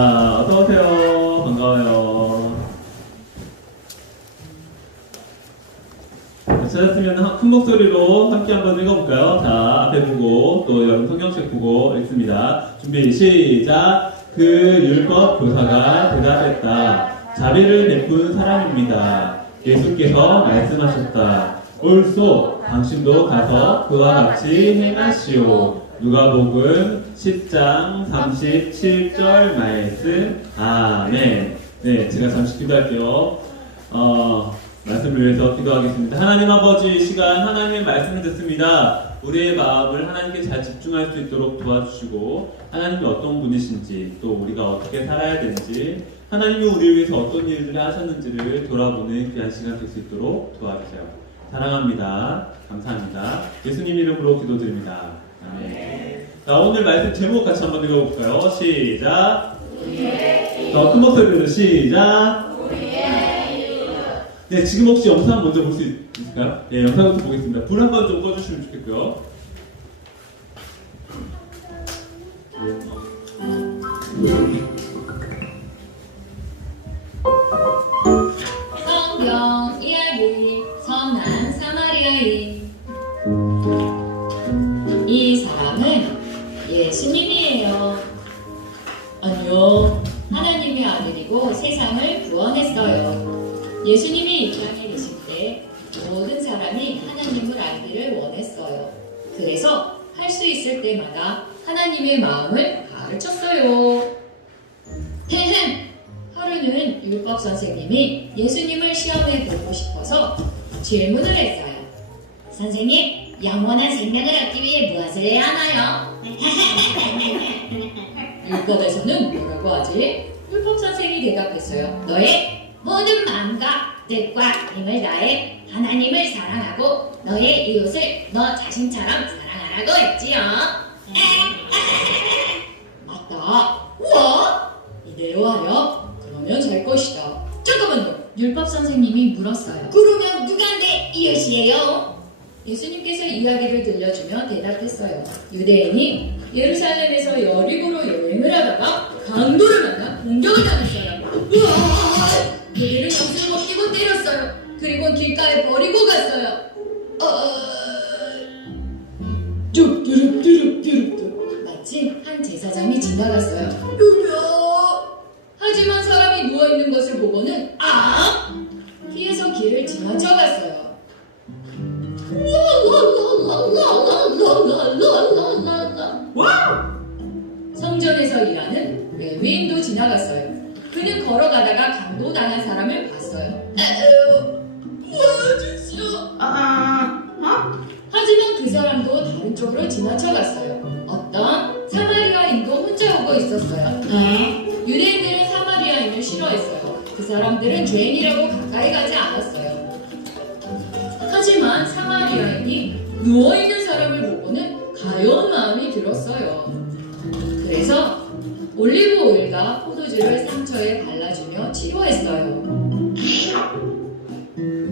어서오세요. 반가워요. 찾았으면 큰 목소리로 함께 한번 읽어볼까요? 자, 앞에 보고 또 여러분 성경책 보고 읽습니다. 준비, 시작! 그 율법 교사가 대답했다. 자비를 베푼 사람입니다. 예수께서 말씀하셨다. 옳소, 당신도 가서 그와 같이 행하시오. 누가복음 10장 37절 말씀. 아멘. 네, 제가 잠시 기도할게요. 말씀을 위해서 기도하겠습니다. 하나님 아버지, 이 시간 하나님의 말씀을 듣습니다. 우리의 마음을 하나님께 잘 집중할 수 있도록 도와주시고, 하나님이 어떤 분이신지, 또 우리가 어떻게 살아야 되는지, 하나님이 우리를 위해서 어떤 일들을 하셨는지를 돌아보는 귀한 시간 될 수 있도록 도와주세요. 사랑합니다. 감사합니다. 예수님 이름으로 기도드립니다. 아멘. 자, 오늘 말씀 제목 같이 한번 읽어볼까요? 시작. 더 큰 목소리로 시작. 네, 지금 혹시 영상 먼저 볼 수 있을까요? 네, 영상부터 보겠습니다. 불 한번 좀 꺼주시면 좋겠고요. 성경 이야기 선한 사마리아인. 이 사람은 예수님이에요. 아니요, 하나님의 아들이고 세상을 구원했어요. 예수님이 이 땅에 계실 때 모든 사람이 하나님을 알기를 원했어요. 그래서 할 수 있을 때마다 하나님의 마음을 가르쳤어요. 하루는 율법 선생님이 예수님을 시험해 보고 싶어서 질문을 했어요. 선생님, 영원한 생명을 얻기 위해 무엇을 해야 하나요? 율법에서는 뭐라고 하지? 율법 선생이 대답했어요. 너의 모든 마음과 뜻과 힘을 다해 하나님을 사랑하고 너의 이웃을 너 자신처럼 사랑하라고 했지요. 맞다. 우와! 이대로 하렴. 그러면 될 것이다. 잠깐만요. 율법 선생님이 물었어요. 그러면 누가 내 이웃이에요? 예수님께서 이야기를 들려주며 대답했어요. 유대인이 예루살렘에서 여리고로 여행을 하다가 강도를 만나 공격을 당했어요. 우와! 그들은 옷을 벗기고 때렸어요. 그리고 길가에 버리고 갔어요. 뚜루뚜루뚜루뚜루 마치 한 제사장이 지나갔어요. 하지만 사람이 누워있는 것을 보고는 피해서 길을 지나쳐갔어요. 성전에서 일하는 레위인도 지나갔어요. 그는 걸어가다가 강도당한 사람을 봤어요. 도와주시오. 하지만 그 사람도 다른 쪽으로 지나쳐갔어요. 어떤 사마리아인도 혼자 오고 있었어요. 유대인들은 사마리아인을 싫어했어요. 그 사람들은 죄인이라고 가까이 가지 않았어요. 하지만 사마리아인이 누워있는 사람을 보고는 가여운 마음이 들었어요. 그래서 올리브 오일과 포도주를 상처에 발라주며 치료했어요.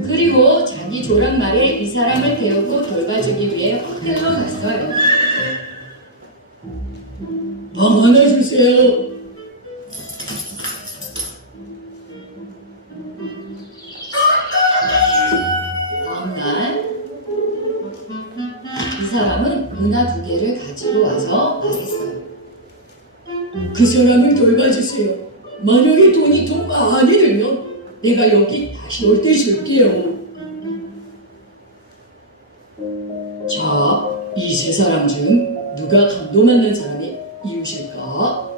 그리고 자기 조랑말에 이 사람을 데우고 돌봐주기 위해 호텔로 갔어요. 방 하나 주세요. 다음날 이 사람은 은하 2개를 가지고 와서 말했어요. 그 사람을 돌봐주세요. 만약에 돈이 더 많이 들면 내가 여기 다시 올 때 줄게요. 자, 이 세 사람 중 누가 강도 맞는 사람이 이웃일까?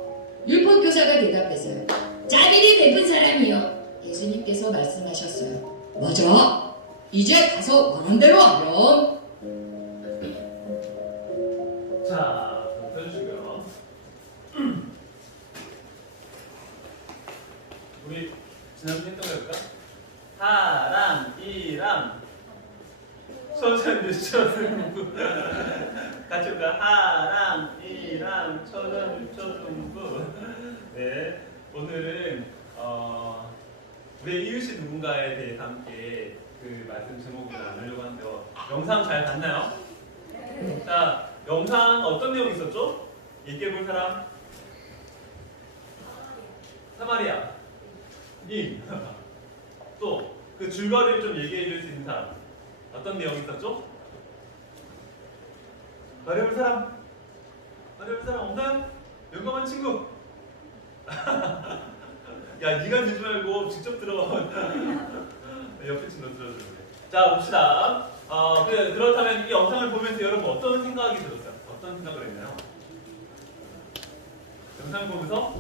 율법교사가 대답했어요. 자비를 베푼 사람이요. 예수님께서 말씀하셨어요. 맞아. 이제 가서 말한 대로 하렴. 자, 좀 펴주시고요. 우리 지난주에 했던 거 해볼까? 하람, 이람, 초전유초등부. 같이 볼까? 하람, 이람, 초전유초등부. 네, 오늘은 우리의 이웃이 누군가에 대해서 함께 그 말씀 제목을 나누려고 하는데요. 영상 잘 봤나요? 자, 영상 어떤 내용이 있었죠? 얘기해 볼 사람? 사마리아 인. 또 그 줄거리를 좀 얘기해 줄 수 있는 사람. 어떤 내용이 있었죠? 어려울 사람? 어려울 사람 없나요? 용감한 친구. 야, 네가 들지 말고 직접 들어. 옆에 친구 들어주면 돼. 자, 봅시다. 그렇다면 이 영상을 보면서 여러분 어떤 생각이 들었어요? 어떤 생각을 했나요? 영상을 보면서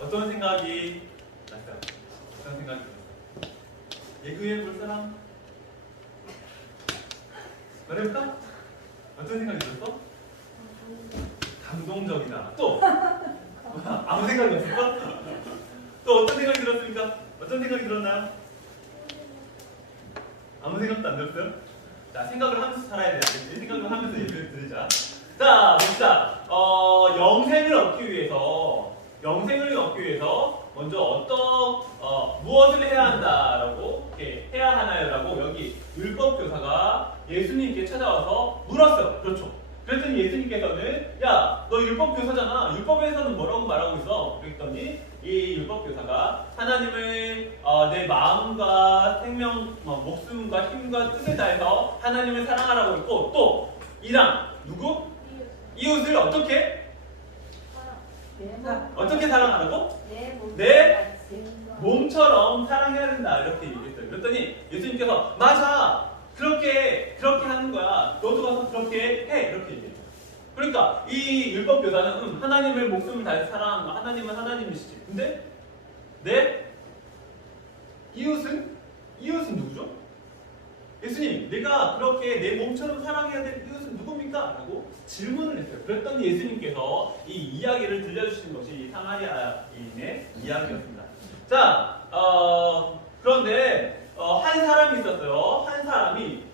어떤 생각이 났어요? 어떤 생각이 들었어요? 예그해 볼 사람? 어렵다? 어떤 생각이 들었어? 감동적이다. 또? 아무 생각이 없을까? 또 어떤 생각이 들었습니까? 어떤 생각이 들었나요? 아무 생각도 안 들었어요? 자, 생각을 하면서 살아야 되는데 생각을 하면서 얘기를 들으자. 자, 봅시다. 영생을 얻기 위해서 먼저 무엇을 해야 한다라고 이렇게 해야 하나요라고 여기 율법 교사가 예수님께 찾아와서 물었어요. 그렇죠. 그랬더니 예수님께서는 야, 너 율법 교사잖아. 율법에서는 뭐라고 말하고 있어? 그랬더니 이 율법 교사가 하나님을 내 마음과 생명, 목숨과 힘과 뜻을 다해서 하나님을 사랑하라고 했고 또 이랑 누구? 이웃을 어떻게 사랑하라고? 내 몸처럼 사랑해야 된다 이렇게 얘기했어요. 그랬더니 예수님께서 맞아, 그렇게 하는 거야. 너도 가서 그렇게 해 이렇게 얘기했죠. 그러니까 이 율법 교사는 하나님을 목숨을 다해서 사랑하는 거, 하나님은 하나님이시지. 근데 내 이웃은 누구죠? 예수님, 내가 그렇게 내 몸처럼 사랑해야 될 이웃은 누굽니까? 라고 질문을 했어요. 그랬더니 예수님께서 이 이야기를 들려주시는 것이 사마리아인의 이야기였습니다. 자, 그런데 한 사람이 있었어요. 한 사람이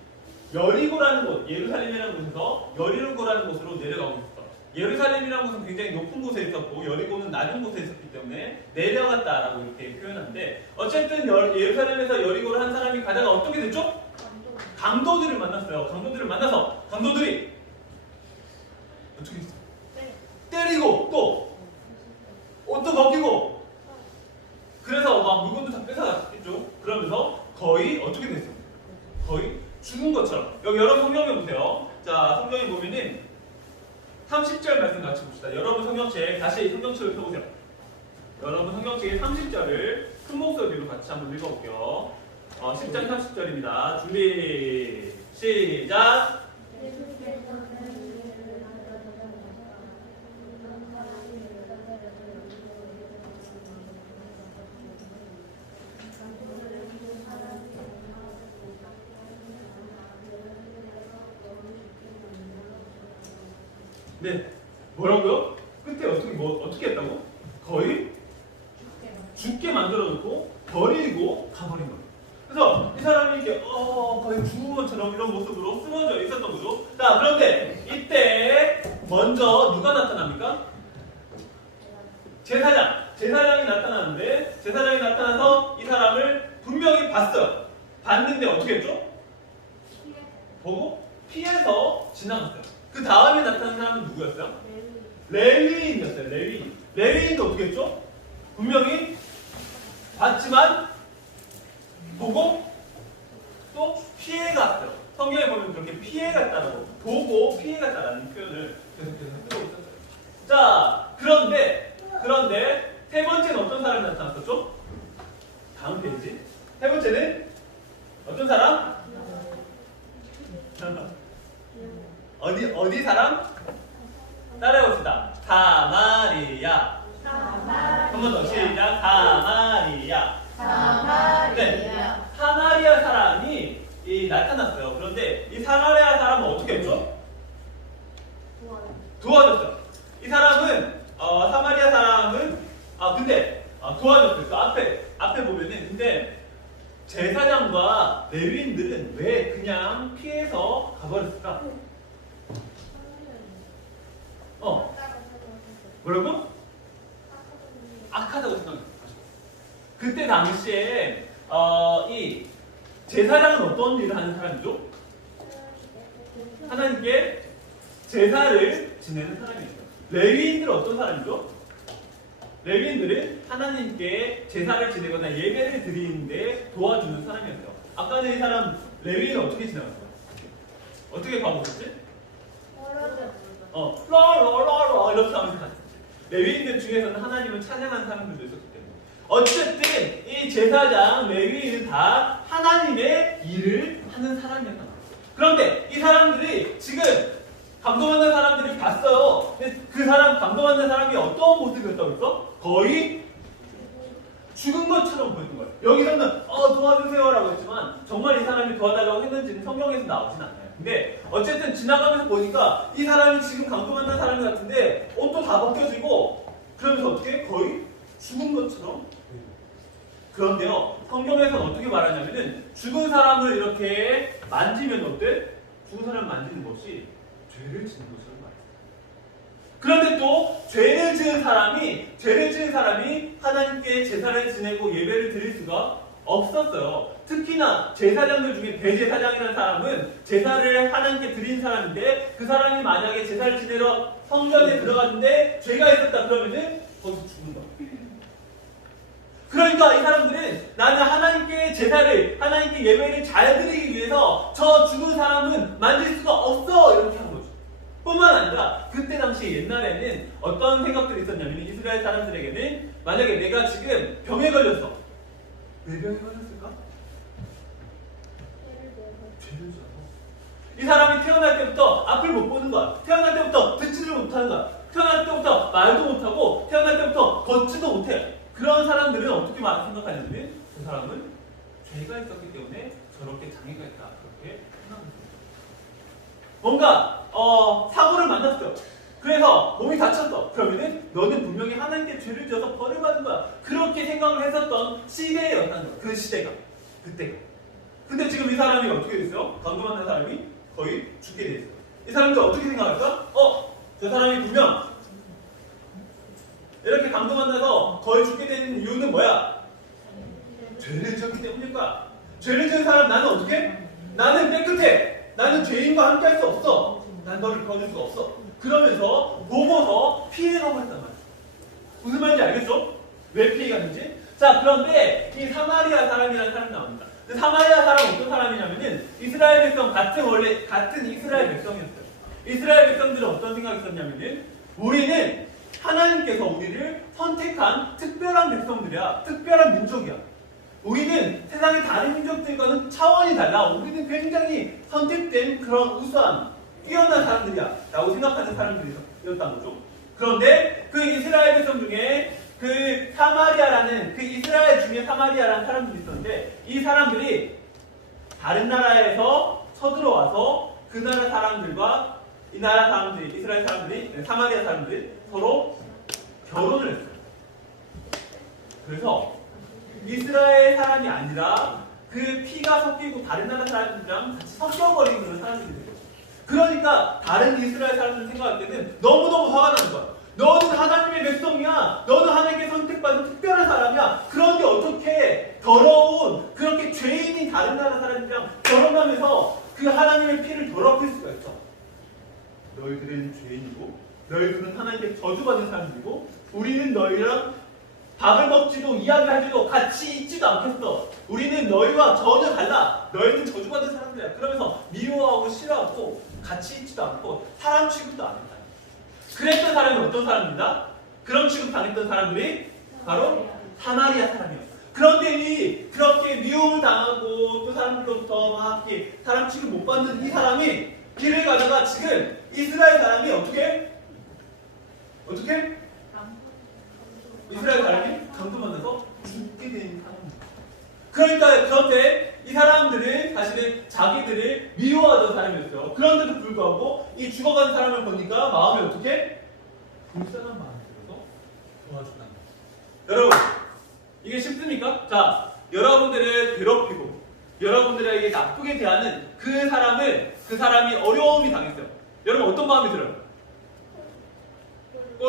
여리고라는 곳, 예루살렘이라는 곳에서 여리고라는 곳으로 내려가고 있었어요. 예루살렘이라는 곳은 굉장히 높은 곳에 있었고 여리고는 낮은 곳에 있었기 때문에 내려갔다라고 이렇게 표현하는데 어쨌든 예루살렘에서 여리고를 한 사람이 가다가 어떻게 됐죠? 강도들을 만났어요. 강도들을 만나서 강도들이 어떻게 했어요? 때리고 또 옷도 벗기고 그래서 막 물건도 다 뺏어갔겠죠. 그러면서 거의 어떻게 됐어요? 거의 죽은 것처럼. 여기 여러분 성경에 보세요. 자, 성경에 보면은 30절 말씀 같이 봅시다. 여러분 성경책 다시 성경책을 펴보세요. 여러분 성경책의 30절을 큰 목소리로 같이 한번 읽어볼게요. 10장 30절입니다. 준비 시작. 네, 뭐라고요? 끝에 어떻게 했다고? 거의 죽게 만들어놓고 버리고 가버린 거예요. 그래서 이 사람이 이렇게 거의 죽은 것처럼 이런 모습으로 쓰러져 있었던 거죠. 자, 그런데 이때 먼저 누가 나타납니까? 제사장이 나타나는데 제사장이 나타나서 이 사람을 분명히 봤어요. 봤는데 어떻게 했죠? 보고 피해서 지나갔어요. 그 다음에 나타난 사람은 누구였어요? 레위인이었어요. 레위인도 어떻게 했죠? 분명히 봤지만 보고 또 피해갔어요. 성경에 보면 그렇게 피해갔다라고 보고 피해갔다라는 표현을 계속해서 쓰고 있었어요. 자, 그런데 세 번째는 어떤 사람이 나타났었죠? 다음 페이지. 세 번째는 어떤 사람? 어디 사람? 따라해봅시다. 사마리아. 한 번 더 시작. 사마리아. 네, 사마리아 사람이 나타났어요. 그런데 이 사마리아 사람은 어떻게 했죠? 도와줬어요. 이 사람은 사마리아 사람은 도와줬어요. 그 앞에 보면은 근데 제사장과 레위인들은 왜 그냥 피해서 가버렸을까? 뭐라고? 악하다고 생각했어요. 그때 당시에 이 제사장은 어떤 일을 하는 사람이죠? 하나님께 제사를 지내는 사람이죠. 레위인들은 어떤 사람이죠? 레위인들은 하나님께 제사를 지내거나 예배를 드리는데 도와주는 사람이었어요. 아까는 이 사람 레위인은 어떻게 지나갔어요? 어떻게 가보셨지? 라라라라 이렇게 하면서 갔지. 레위인들 중에서는 하나님을 찬양하는 사람들도 있었기 때문에 어쨌든 이 제사장 레위인은 다 하나님의 일을 하는 사람이었단 말이에요. 그런데 이 사람들이 지금 감동받는 사람들이 봤어요. 근데 그 사람 감동받는 사람이 어떤 모습이었다고 했어? 거의 죽은 것처럼 보였던 거예요. 여기서는 도와주세요라고 했지만 정말 이 사람이 도와달라고 했는지는 성경에서 나오진 않아요. 근데 어쨌든 지나가면서 보니까 이 사람이 지금 감동받는 사람이 같은데 옷도 다 벗겨지고 그러면서 어떻게 거의 죽은 것처럼. 그런데요, 성경에서는 어떻게 말하냐면은 죽은 사람을 이렇게 만지면 어때? 죽은 사람을 만지는 것이 죄를 짓는 것처럼 말해요. 그런데 또 죄를 지은 사람이 하나님께 제사를 지내고 예배를 드릴 수가 없었어요. 특히나 제사장들 중에 대제사장이라는 사람은 제사를 하나님께 드린 사람인데 그 사람이 만약에 제사를 지내러 성전에 들어갔는데 죄가 있었다 그러면은 거기서 죽는다. 그러니까 이 사람들은 나는 하나님께 제사를, 하나님께 예배를 잘 드리기 위해서 저 죽은 사람은 만질 수가 없어! 이렇게 한 거죠. 뿐만 아니라 그때 당시 옛날에는 어떤 생각들이 있었냐면 이스라엘 사람들에게는 만약에 내가 지금 병에 걸렸어. 왜 병에 걸렸을까? 죄를 져서. 이 사람이 태어날 때부터 앞을 못 보는 거야. 태어날 때부터 듣지를 못하는 거야. 태어날 때부터 말도 못하고 태어날 때부터 걷지도 못해. 그런 사람들은 어떻게 생각하냐면 그 사람은 죄가 있었기 때문에 저렇게 장애가 있다 그렇게 생각합니다. 뭔가 사고를 만났어. 그래서 몸이 다쳤어. 그러면은 너는 분명히 하나님께 죄를 지어서 벌을 받은 거야. 그렇게 생각을 했었던 시대였다는 거야. 그 시대가 그때가. 근데 지금 이 사람이 어떻게 됐어요? 감동하는 사람이 거의 죽게 됐어요. 이 사람들 어떻게 생각할까? 저 사람이 분명 이렇게 감동받아서 거의 죽게 되는 이유는 뭐야? 죄를 지었기 때문일 거야. 죄를 지은 사람 나는 어떻게? 나는 깨끗해. 나는 죄인과 함께 할 수 없어. 난 너를 거둘 수가 없어. 그러면서 보고서 피해가 버렸단 말이야. 무슨 말인지 알겠어? 왜 피해가 됐지? 자, 그런데 이 사마리아 사람이라는 사람이 나옵니다. 근데 사마리아 사람은 어떤 사람이냐면은 이스라엘 백성 같은 이스라엘 백성이었어요. 이스라엘 백성들은 어떤 생각이 있었냐면은 우리는 하나님께서 우리를 선택한 특별한 백성들이야. 특별한 민족이야. 우리는 세상의 다른 민족들과는 차원이 달라. 우리는 굉장히 선택된 그런 우수한 뛰어난 사람들이야 라고 생각하는 사람들이었단 거죠. 그런데 그 이스라엘 백성 중에 그 사마리아라는 그 이스라엘 중에 사마리아라는 사람들이 있었는데 이 사람들이 다른 나라에서 쳐들어와서 그 나라 사람들과 이 나라 사람들이, 이스라엘 사람들이, 사마리아 사람들이 서로 결혼을 했어요. 그래서 이스라엘 사람이 아니라 그 피가 섞이고 다른 나라 사람들이랑 같이 섞여버리는 그런 사람들이 돼요. 그러니까 다른 이스라엘 사람들 생각할 때는 너무너무 화가 나는 거야. 너는 하나님의 백성이야. 너는 하나님께 선택받은 특별한 사람이야. 그런데 어떻게 더러운 그렇게 죄인인 다른 나라 사람들이랑 결혼하면서 그 하나님의 피를 더럽힐 수가 있어. 너희들은 죄인이고 너희들은 하나님께 저주받은 사람들이고 우리는 너희랑 밥을 먹지도 이야기하지도 같이 있지도 않겠어. 우리는 너희와 전혀 달라. 너희는 저주받은 사람들이야. 그러면서 미워하고 싫어하고 같이 있지도 않고 사람 취급도 안 한다. 그랬던 사람이 어떤 사람입니다? 그런 취급 당했던 사람들이 바로 사마리아 사람이에요. 그런데 그렇게 미움을 당하고 또 사람들로부터 막 사람 취급 못 받는 이 사람이 길을 가다가 지금 이스라엘 사람이 어떻게? 이스라엘 사람이 강도 만나서 죽게 된 사람입니다. 그러니까 그런데 이 사람들은 사실은 자기들을 미워하던 사람이었어요. 그런데도 불구하고 이 죽어가는 사람을 보니까 마음이 어떻게? 불쌍한 마음이 들어서 도와준다는 거예요. 여러분, 이게 쉽습니까? 자, 여러분들을 괴롭히고 여러분들에게 나쁘게 대하는 그 사람이 어려움이 당했어요. 여러분 어떤 마음이 들어요?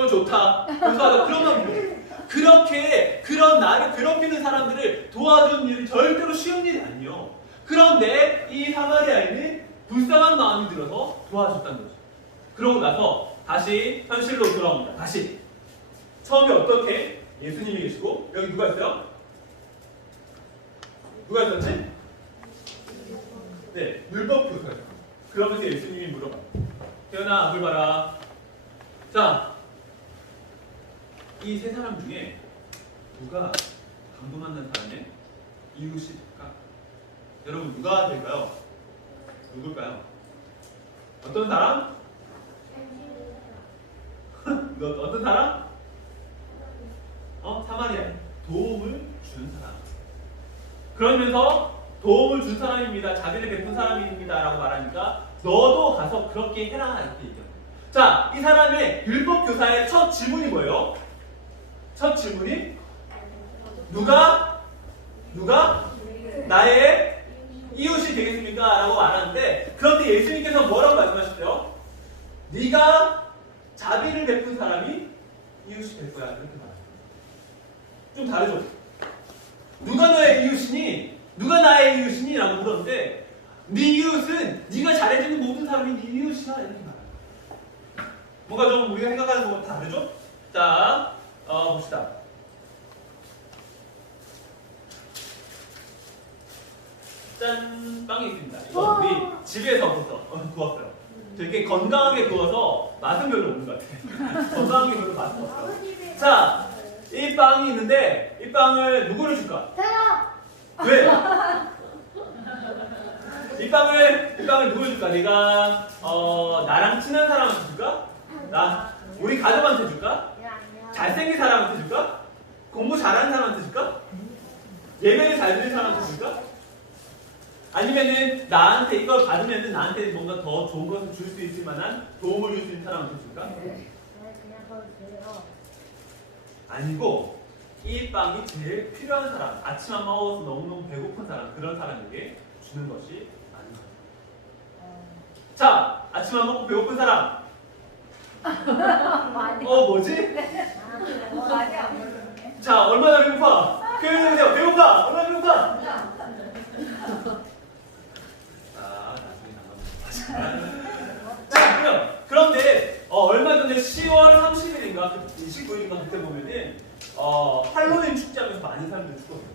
좋다. 감사하다. 그런 마음이 들어요. 그렇게 그런 나를 괴롭히는 사람들을 도와주는 일은 절대로 쉬운 일이 아니에요. 그런데 이 사마리아인은 불쌍한 마음이 들어서 도와줬다는 거죠. 그러고 나서 다시 현실로 돌아옵니다. 다시 처음에 어떻게 예수님이 계시고 여기 누가 있어요? 누가 있었지? 네, 율법 교사요. 그러면서 예수님이 물어봐. 태연아, 물 봐라. 자, 이 세 사람 중에 누가 강도 만난 사람의 이웃일까? 여러분 누가 될까요? 누굴까요? 어떤 사람? 어떤 사람? 사마리아. 도움을 준 사람. 그러면서 도움을 준 사람입니다. 자비를 베푼 사람입니다. 라고 말하니까 너도 가서 그렇게 해라. 이렇게 얘기해요. 자, 이 사람의 율법 교사의 첫 질문이 뭐예요? 첫 질문이 누가 나의 이웃이 되겠습니까? 라고 말하는데 그런데 예수님께서 뭐라고 말씀하셨어요? 네가 자비를 베푼 사람이 이웃이 될 거야. 이렇게 말해요. 좀 다르죠? 누가 너의 이웃이니? 누가 나의 이웃이니? 라고 물었는데 네 이웃은 네가 잘해주는 모든 사람이 네 이웃이야. 이렇게 말해요. 뭔가 좀 우리가 생각하는 것과 다르죠? 자, 봅시다. 짠! 빵이 있습니다. 이거 우리 집에서 구웠어요. 되게 건강하게 구워서 맛은 별로 없는 것 같아요. 건강하게 별로 맛은 없어요. 자, 이 빵이 있는데 이 빵을 누구를 줄까? 왜? 이 빵을 누구를 줄까? 네가 나랑 친한 사람한테 줄까? 우리 가족한테 줄까? 잘생긴 사람한테 줄까? 공부 잘하는 사람한테 줄까? 예배를 잘 드리는 사람한테 줄까? 아니면은 나한테 이걸 받으면은 나한테 뭔가 더 좋은 것을 줄 수 있을 만한 도움을 줄 수 있는 사람한테 줄까? 아니고 이 빵이 제일 필요한 사람, 아침 안 먹어서 너무너무 배고픈 사람, 그런 사람에게 주는 것이 아닌가. 자, 아침 안 먹고 배고픈 사람. 뭐지? 자, 얼마나 배고파? 표현해보세요. 배고파. 얼마나 배고파? 자, 그런데 얼마 전에 10월 30일인가 29일인가 그때 보면은 할로윈 축제하면서 많은 사람들이 죽었어요.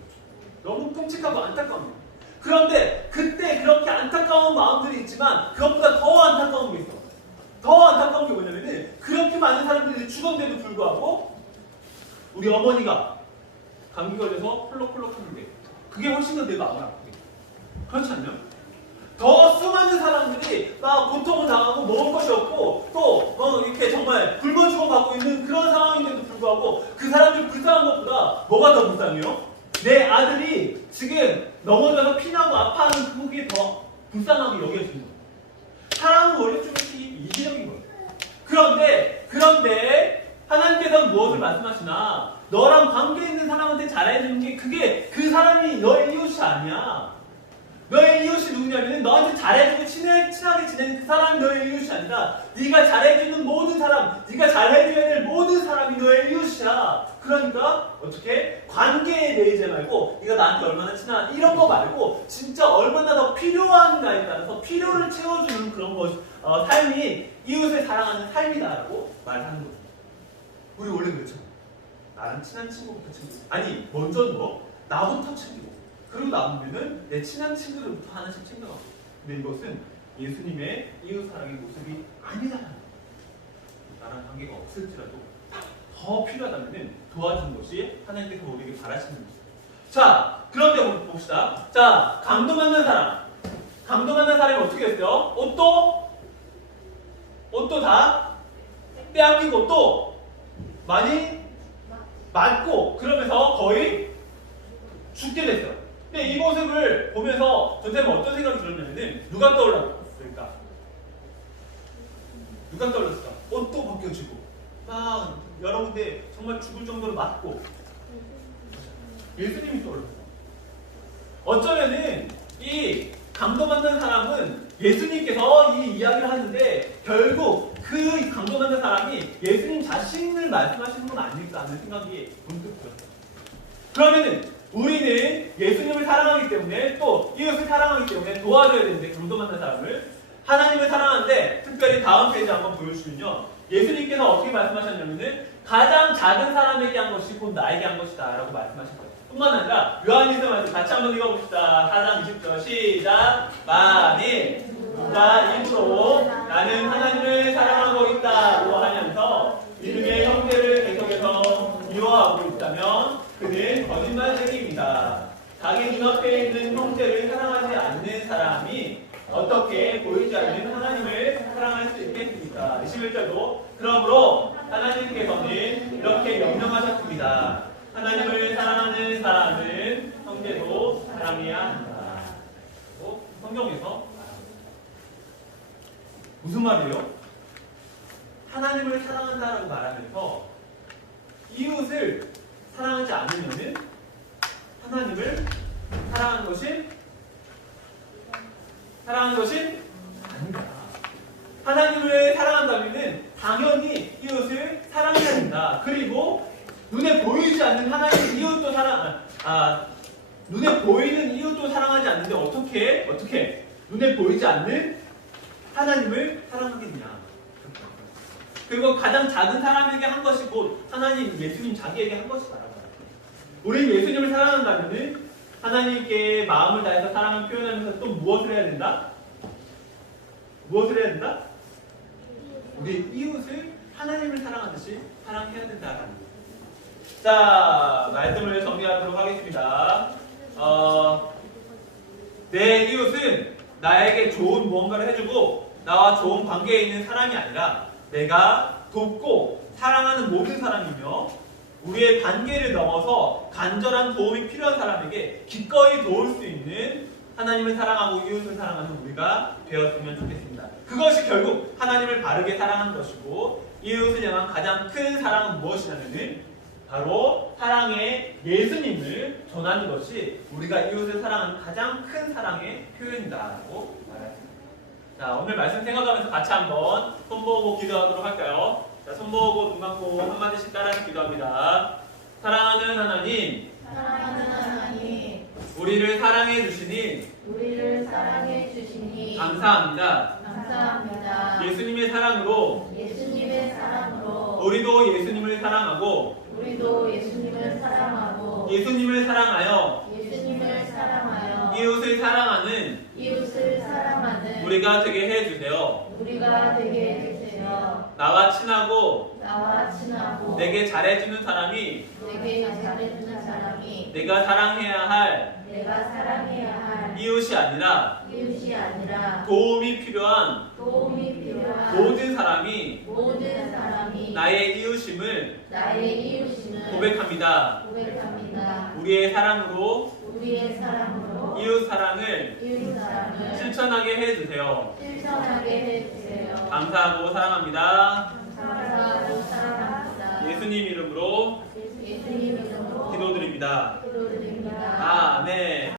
너무 끔찍하고 안타까운 거예요. 그런데 그때 그렇게 안타까운 마음들이 있지만 그것보다 더 안타까운 게 있어. 더 안타까운 게 뭐냐면은 그렇게 많은 사람들이 죽었는데도 불구하고 우리 어머니가 감기 걸려서 콜록콜록 하는데 그게 훨씬 더 내가 마음을 아프게. 그렇지 않나요? 더 수많은 사람들이 막 고통을 당하고 먹을 것이 없고 또 이렇게 정말 굶어 죽어가고 있는 그런 상황인데도 불구하고 그 사람들 불쌍한 것보다 뭐가 더 불쌍해요? 내 아들이 지금 넘어져서 피나고 아파하는 그게 더 불쌍하게 여겨지는 거예요. 사람은 원래 좀 이기적인 거예요. 그런데 하나님께서는 무엇을 말씀하시나? 너랑 관계 있는 사람한테 잘해주는 게 그게 그 사람이 너의 이웃이 아니야. 너의 이웃이 누구냐면 너한테 잘해주고 친하게 지내는 그 사람이 너의 이웃이 아니라 네가 잘해주는 모든 사람, 네가 잘해줘야 될 모든 사람이 너의 이웃이야. 그러니까 어떻게? 관계에 매이지 말고 네가 나한테 얼마나 친하냐 이런 거 말고 진짜 얼마나 더 필요한가에 따라서 필요를 채워주는 그런 것 삶이 이웃을 사랑하는 삶이다라고 말하는 거죠. 우리 원래 그렇죠. 나랑 친한 친구부터 챙기고 아니 먼저 나부터 챙기고 그리고 남으면은 내 친한 친구들부터 하나씩 챙겨가고. 근데 이것은 예수님의 이웃 사랑의 모습이 아니잖아요. 나랑 관계가 없을지라도 더 필요하다면은 도와주는 것이 하나님께서 우리에게 바라시는 것이죠. 자, 그런데 봅시다. 자, 강도 만난 사람. 강도 만난 사람이 어떻게 했어요? 옷도 다 빼앗기고 또 많이 맞고 그러면서 거의 죽게 됐어요. 근데 이 모습을 보면서 선생님은 어떤 생각이 들었냐면은 누가 떠올랐을까? 누가 떠올랐을까? 옷도 벗겨지고 막 여러 군데 정말 죽을 정도로 맞고 예수님이 떠올랐어요. 어쩌면은 이 강도받는 사람은 예수님께서 이 이야기를 하는데 결국 그 강도받는 사람이 예수님 자신을 말씀하시는 건 아닐까 하는 생각이 문득 들었어요. 그러면은 우리는 예수님을 사랑하기 때문에 또 이웃을 사랑하기 때문에 도와줘야 되는데 강도 만난 사람을 하나님을 사랑하는데 특별히 다음 페이지 한번 보여주시면요 예수님께서 어떻게 말씀하셨냐면은 가장 작은 사람에게 한 것이 곧 나에게 한 것이다 라고 말씀하셨어요. 뿐만 아니라 요한일서 말씀 같이 한번 읽어봅시다. 4장 20절 시작. 만일 누가 입으로 나는 하나님을 사랑하고 있다고 하면서 믿음의 형태를 계속해서 미워하고 있다면 그는 거짓말쟁이입니다. 자기 눈앞에 있는 형태를 사랑하지 않는 사람이 어떻게 보이지 않는 하나님을 사랑할 수 있겠습니까? 21절도 그러므로 하나님께서는 이렇게 명령하셨습니다. 하나님을 사랑하는 사람은 형제도 사랑해야 한다. 성경에서 무슨 말이에요? 하나님을 사랑한다라고 말하면서 이웃을 사랑하지 않으면은 하나님을 사랑하는 것이 아니다. 하나님을 사랑한다면은 당연히 이웃을 사랑해야 된다. 그리고 눈에 보이지 않는 하나님 이웃도 눈에 보이는 이웃도 사랑하지 않는데 어떻게 눈에 보이지 않는 하나님을 사랑하겠냐. 그리고 가장 작은 사람에게 한 것이 곧 하나님 예수님 자기에게 한 것이다. 우리 예수님을 사랑한다면은 하나님께 마음을 다해서 사랑을 표현하면서 또 무엇을 해야 된다? 우리 이웃을 하나님을 사랑하듯이 사랑해야 된다라는 거예요. 자, 말씀을 정리하도록 하겠습니다. 내 이웃은 나에게 좋은 무언가를 해주고 나와 좋은 관계에 있는 사람이 아니라 내가 돕고 사랑하는 모든 사람이며 우리의 관계를 넘어서 간절한 도움이 필요한 사람에게 기꺼이 도울 수 있는 하나님을 사랑하고 이웃을 사랑하는 우리가 되었으면 좋겠습니다. 그것이 결국 하나님을 바르게 사랑하는 것이고 이웃을 향한 가장 큰 사랑은 무엇이냐면은 바로 사랑의 예수님을 전하는 것이 우리가 이웃을 사랑하는 가장 큰 사랑의 표현이다라고 말했습니다. 자, 오늘 말씀 생각하면서 같이 한번 손모으고 기도하도록 할까요? 자, 손모으고 눈 감고 한마디씩 따라서 기도합니다. 사랑하는 하나님, 우리를 사랑해 주시니 감사합니다. 예수님의 사랑으로 우리도 예수님을 사랑하고 예수님을 사랑하여 이웃을 사랑하는 우리가 되게 해주세요. 나와 친하고 내게 잘해주는 사람이 내가 사랑해야 할 이웃이 아니라 도움이 필요한 모든 사람이 나의 이웃임을 고백합니다. 우리의 사랑으로 이웃 사랑을 실천하게 해주세요. 감사하고 사랑합니다. 예수님 이름으로 기도드립니다.